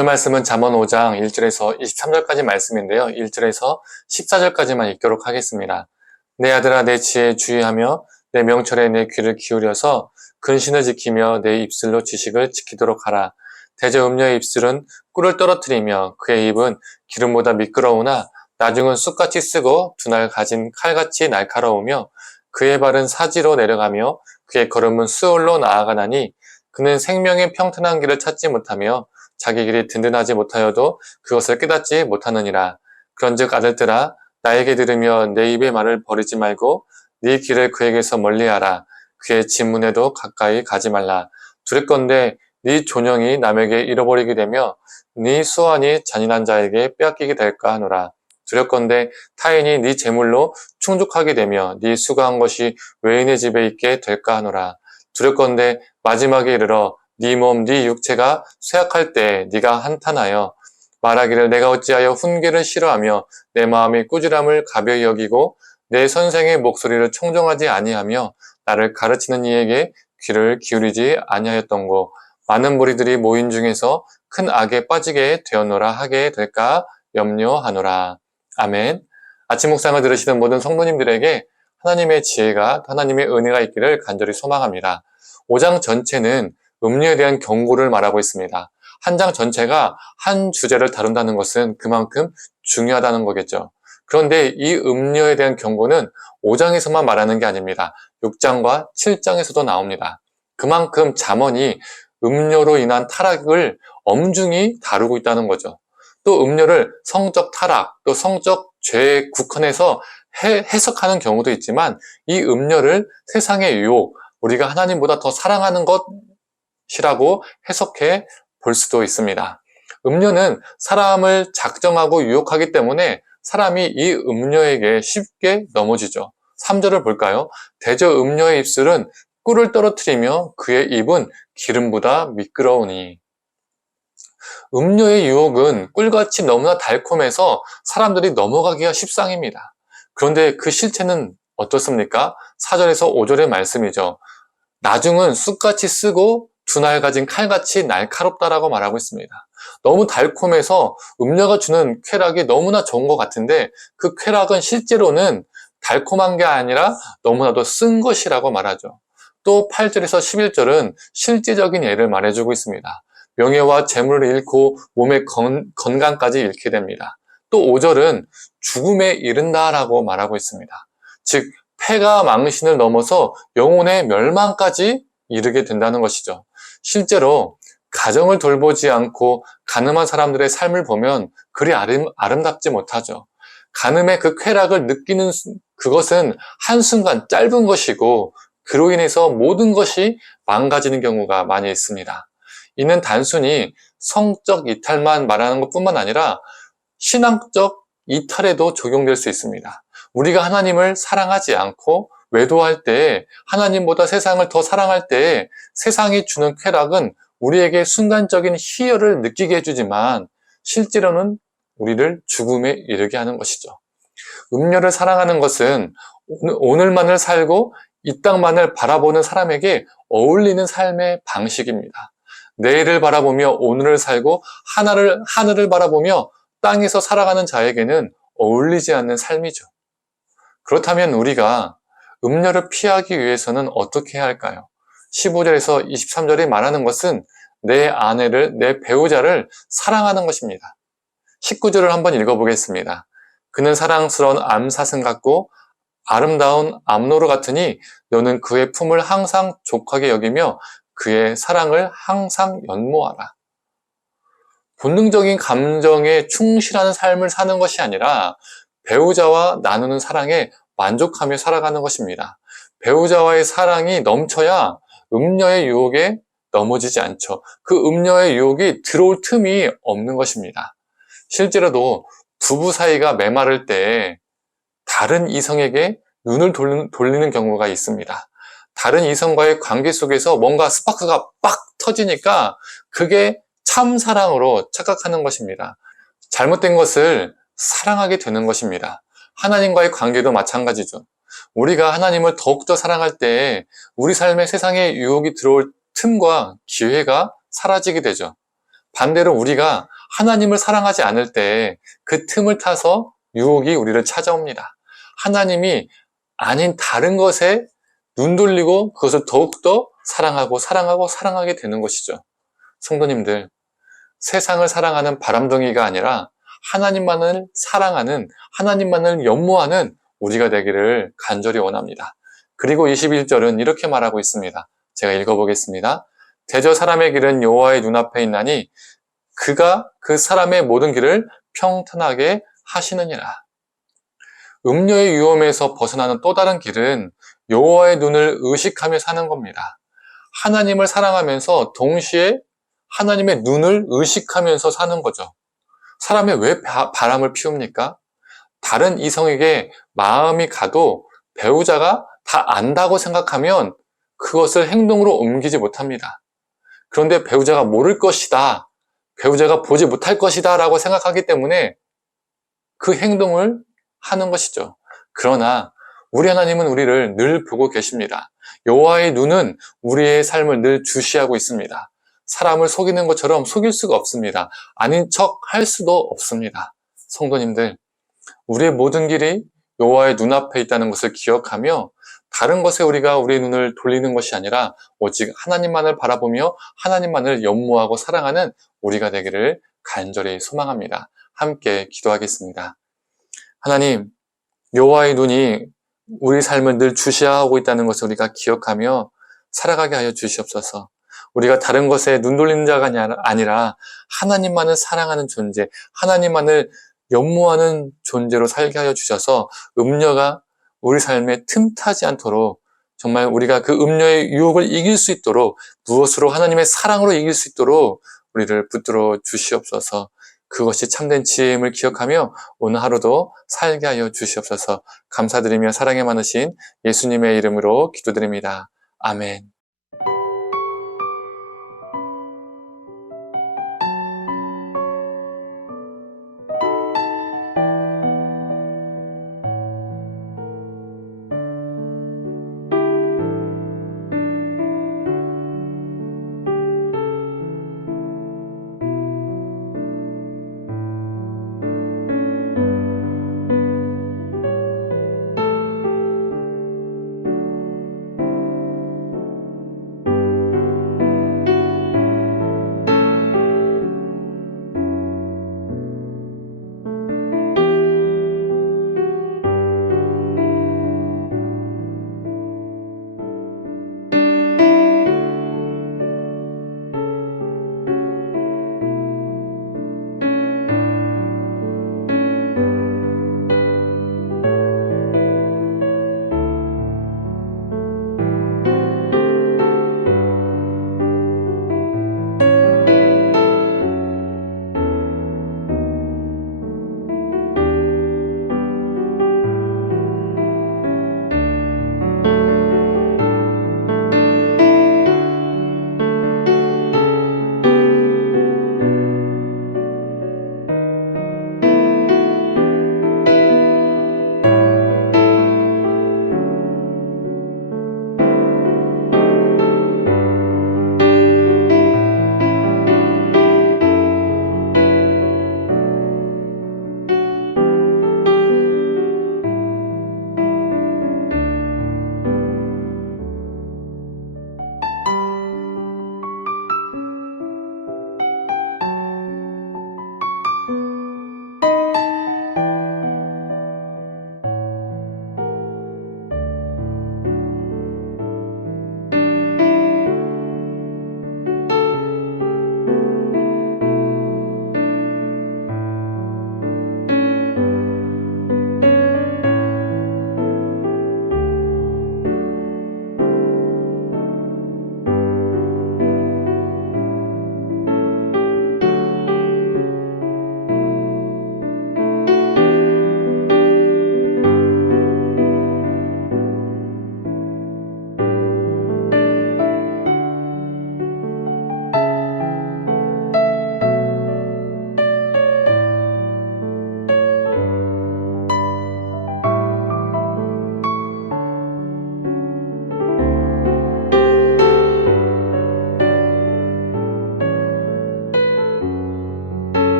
오늘 말씀은 잠언 5장 1절에서 23절까지 말씀인데요. 1절에서 14절까지만 읽도록 하겠습니다. 내 아들아 내 지혜에 주의하며 내 명철에 내 귀를 기울여서 근신을 지키며 내 입술로 지식을 지키도록 하라. 대저 음녀의 입술은 꿀을 떨어뜨리며 그의 입은 기름보다 미끄러우나 나중은 쑥같이 쓰고 두 날 가진 칼같이 날카로우며 그의 발은 사지로 내려가며 그의 걸음은 수월로 나아가나니 그는 생명의 평탄한 길을 찾지 못하며 자기 길이 든든하지 못하여도 그것을 깨닫지 못하느니라. 그런즉 아들들아 나에게 들으며 내 입의 말을 버리지 말고 네 길을 그에게서 멀리하라. 그의 진문에도 가까이 가지 말라. 두렵건대 네 존영이 남에게 잃어버리게 되며 네 수완이 잔인한 자에게 빼앗기게 될까 하노라. 두렵건대 타인이 네 재물로 충족하게 되며 네 수고한 것이 외인의 집에 있게 될까 하노라. 두렵건대 마지막에 이르러 네 몸, 네 육체가 쇠약할 때 네가 한탄하여 말하기를 내가 어찌하여 훈계를 싫어하며 내 마음이 꾸지람을 가벼이 여기고 내 선생의 목소리를 청종하지 아니하며 나를 가르치는 이에게 귀를 기울이지 아니하였던고 많은 무리들이 모인 중에서 큰 악에 빠지게 되었노라 하게 될까 염려하노라. 아멘. 아침 묵상을 들으시는 모든 성도님들에게 하나님의 지혜가, 하나님의 은혜가 있기를 간절히 소망합니다. 5장 전체는 음료에 대한 경고를 말하고 있습니다. 한 장 전체가 한 주제를 다룬다는 것은 그만큼 중요하다는 거겠죠. 그런데 이 음료에 대한 경고는 5장에서만 말하는 게 아닙니다. 6장과 7장에서도 나옵니다. 그만큼 잠언이 음료로 인한 타락을 엄중히 다루고 있다는 거죠. 또 음료를 성적 타락, 또 성적 죄에 국한해서 해석하는 경우도 있지만 이 음료를 세상의 유혹, 우리가 하나님보다 더 사랑하는 것이라고 해석해 볼 수도 있습니다. 음료는 사람을 작정하고 유혹하기 때문에 사람이 이 음료에게 쉽게 넘어지죠. 3절을 볼까요? 대저 음료의 입술은 꿀을 떨어뜨리며 그의 입은 기름보다 미끄러우니. 음료의 유혹은 꿀같이 너무나 달콤해서 사람들이 넘어가기가 십상입니다. 그런데 그 실체는 어떻습니까? 4절에서 5절의 말씀이죠. 나중은 쑥같이 쓰고 두 날 가진 칼같이 날카롭다라고 말하고 있습니다. 너무 달콤해서 음료가 주는 쾌락이 너무나 좋은 것 같은데 그 쾌락은 실제로는 달콤한 게 아니라 너무나도 쓴 것이라고 말하죠. 또 8절에서 11절은 실제적인 예를 말해주고 있습니다. 명예와 재물을 잃고 몸의 건강까지 잃게 됩니다. 또 5절은 죽음에 이른다라고 말하고 있습니다. 즉 패가 망신을 넘어서 영혼의 멸망까지 이르게 된다는 것이죠. 실제로 가정을 돌보지 않고 가늠한 사람들의 삶을 보면 그리 아름답지 못하죠. 가늠의 그 쾌락을 느끼는 그것은 한순간 짧은 것이고 그로 인해서 모든 것이 망가지는 경우가 많이 있습니다. 이는 단순히 성적 이탈만 말하는 것뿐만 아니라 신앙적 이탈에도 적용될 수 있습니다. 우리가 하나님을 사랑하지 않고 외도할 때, 하나님보다 세상을 더 사랑할 때 세상이 주는 쾌락은 우리에게 순간적인 희열을 느끼게 해주지만 실제로는 우리를 죽음에 이르게 하는 것이죠. 음료를 사랑하는 것은 오늘만을 살고 이 땅만을 바라보는 사람에게 어울리는 삶의 방식입니다. 내일을 바라보며 오늘을 살고 하늘을 바라보며 땅에서 살아가는 자에게는 어울리지 않는 삶이죠. 그렇다면 우리가 음료를 피하기 위해서는 어떻게 해야 할까요? 15절에서 23절에 말하는 것은 내 아내를, 내 배우자를 사랑하는 것입니다. 19절을 한번 읽어보겠습니다. 그는 사랑스러운 암사슴 같고 아름다운 암노루 같으니 너는 그의 품을 항상 족하게 여기며 그의 사랑을 항상 연모하라. 본능적인 감정에 충실하는 삶을 사는 것이 아니라 배우자와 나누는 사랑에 만족하며 살아가는 것입니다. 배우자와의 사랑이 넘쳐야 음료의 유혹에 넘어지지 않죠. 그 음료의 유혹이 들어올 틈이 없는 것입니다. 실제로도 부부 사이가 메마를 때 다른 이성에게 눈을 돌리는 경우가 있습니다. 다른 이성과의 관계 속에서 뭔가 스파크가 빡 터지니까 그게 참 사랑으로 착각하는 것입니다. 잘못된 것을 사랑하게 되는 것입니다. 하나님과의 관계도 마찬가지죠. 우리가 하나님을 더욱더 사랑할 때 우리 삶에 세상의 유혹이 들어올 틈과 기회가 사라지게 되죠. 반대로 우리가 하나님을 사랑하지 않을 때 그 틈을 타서 유혹이 우리를 찾아옵니다. 하나님이 아닌 다른 것에 눈 돌리고 그것을 더욱더 사랑하게 되는 것이죠. 성도님들, 세상을 사랑하는 바람둥이가 아니라 하나님만을 사랑하는, 하나님만을 연모하는 우리가 되기를 간절히 원합니다. 그리고 21절은 이렇게 말하고 있습니다. 제가 읽어보겠습니다. 대저 사람의 길은 여호와의 눈앞에 있나니 그가 그 사람의 모든 길을 평탄하게 하시느니라. 음료의 위험에서 벗어나는 또 다른 길은 여호와의 눈을 의식하며 사는 겁니다. 하나님을 사랑하면서 동시에 하나님의 눈을 의식하면서 사는 거죠. 사람이 왜 바람을 피웁니까? 다른 이성에게 마음이 가도 배우자가 다 안다고 생각하면 그것을 행동으로 옮기지 못합니다. 그런데 배우자가 모를 것이다, 배우자가 보지 못할 것이다 라고 생각하기 때문에 그 행동을 하는 것이죠. 그러나 우리 하나님은 우리를 늘 보고 계십니다. 여호와의 눈은 우리의 삶을 늘 주시하고 있습니다. 사람을 속이는 것처럼 속일 수가 없습니다. 아닌 척 할 수도 없습니다. 성도님들, 우리의 모든 길이 여호와의 눈앞에 있다는 것을 기억하며 다른 것에 우리가 우리의 눈을 돌리는 것이 아니라 오직 하나님만을 바라보며 하나님만을 연모하고 사랑하는 우리가 되기를 간절히 소망합니다. 함께 기도하겠습니다. 하나님, 여호와의 눈이 우리 삶을 늘 주시하고 있다는 것을 우리가 기억하며 살아가게 하여 주시옵소서. 우리가 다른 것에 눈 돌리는 자가 아니라 하나님만을 사랑하는 존재, 하나님만을 연모하는 존재로 살게 하여 주셔서 음녀가 우리 삶에 틈타지 않도록, 정말 우리가 그 음녀의 유혹을 이길 수 있도록, 무엇으로 하나님의 사랑으로 이길 수 있도록 우리를 붙들어 주시옵소서. 그것이 참된 지혜임을 기억하며 오늘 하루도 살게 하여 주시옵소서. 감사드리며 사랑에 많으신 예수님의 이름으로 기도드립니다. 아멘.